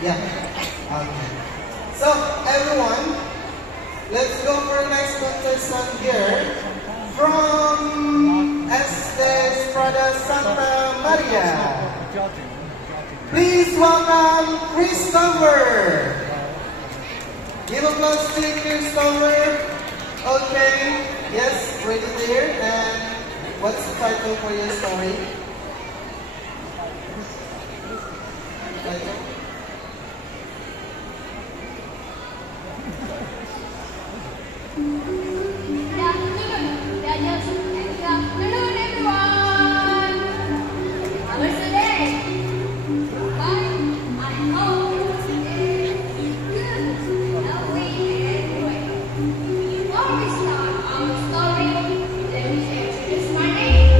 Yeah. Okay. So, everyone, let's go for next contestant here from Este Estrada Santa Maria. Please welcome Christopher. Give applause to Christopher. Okay. Yes, ready to hear. And what's the title for your story? Title? Good afternoon, everyone. How was the day? Fine. I hope today is good, healthy, and great. Before we start our story, let me introduce my name.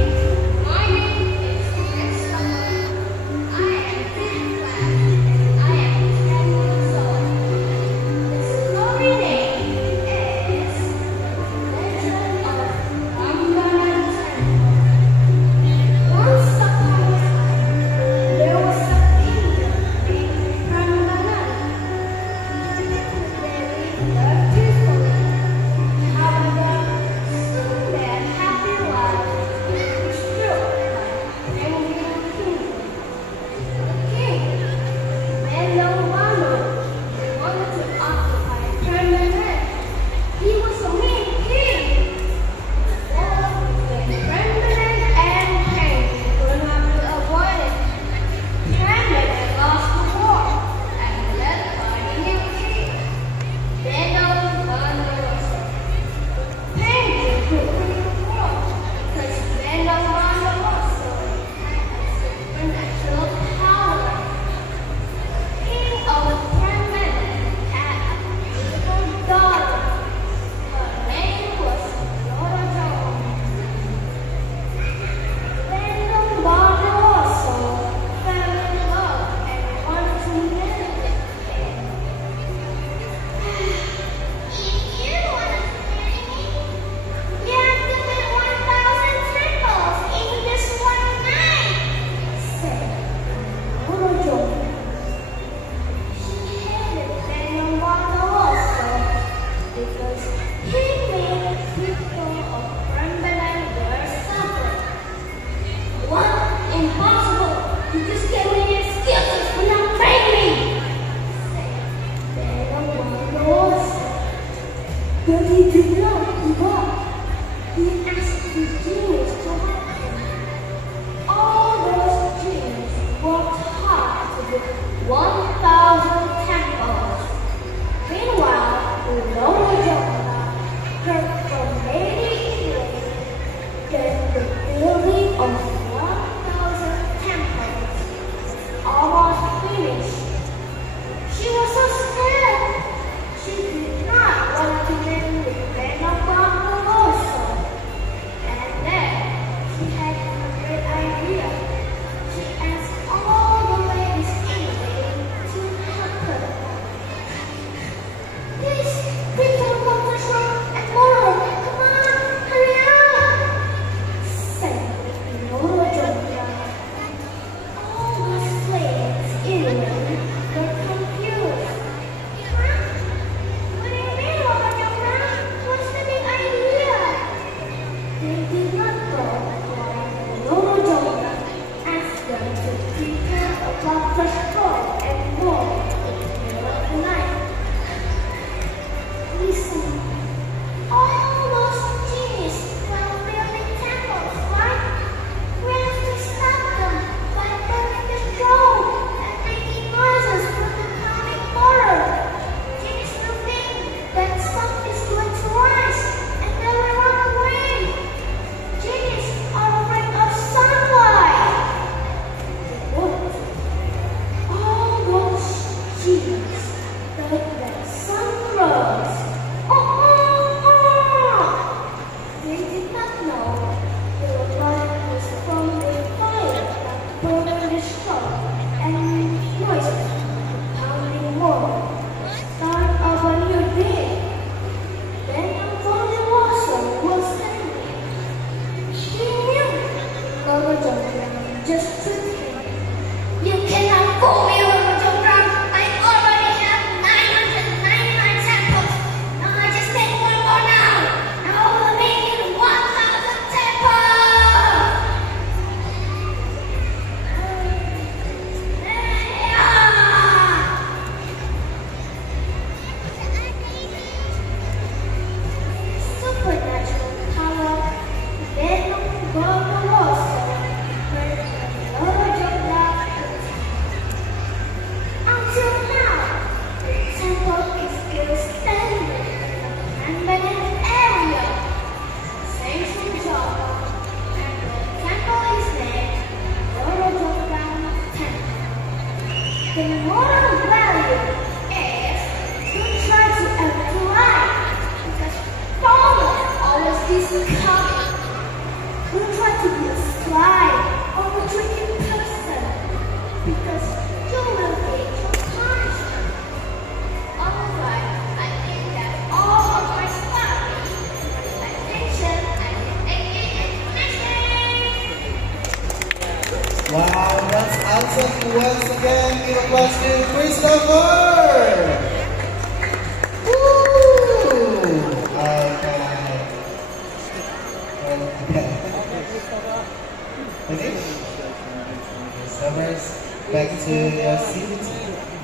My name is Christopher. I am 5th class and I am 10 years old. The story name is Legend of Rambanan Temple. Once upon a time, there was a kingdom named Rambanan. They lived there peacefully. However, soon their happy life was struck by an enemy kingdom. The king, Melawano, wanted to occupy Rambanan. He was a mean king. When Rambanan and Cain could not be avoided, Rambanan lost the war and led by the new king, Benawanarosa. Cain could win the war because Benawanarosa had supernatural power. King of Rambanan had a beautiful daughter. Her name was Lorajon. Benawanarosa fell in love and wanted to marry him. If you want to marry me, you have to build 1,000 temples in this one night, said Lorajon. She hated Benawanarosa because he made people of Rambanan were suffering. What? Impossible! You just gave me excuses for not praying me! Said Benawanarosa. But he did not give up. He asked the genius to help him. All those genies worked hard to build 1,000 temples. Meanwhile, Lorajonda heard from Lady Elaine that the building of 1,000 temples was almost finished. She was so scared. She did not want to live with Benawanarosa. And then she had a great idea. She asked all the ladies in Elaine The moral value is don't try to act right because failure always is coming. Don't try to be a sly or a tricky person because you will get your punishment. Alright, I think that's all of my story. Attention, I can Wow, that's awesome. Once again, give applause to Christopher! Woo! Okay. Finish? So, back to your seat.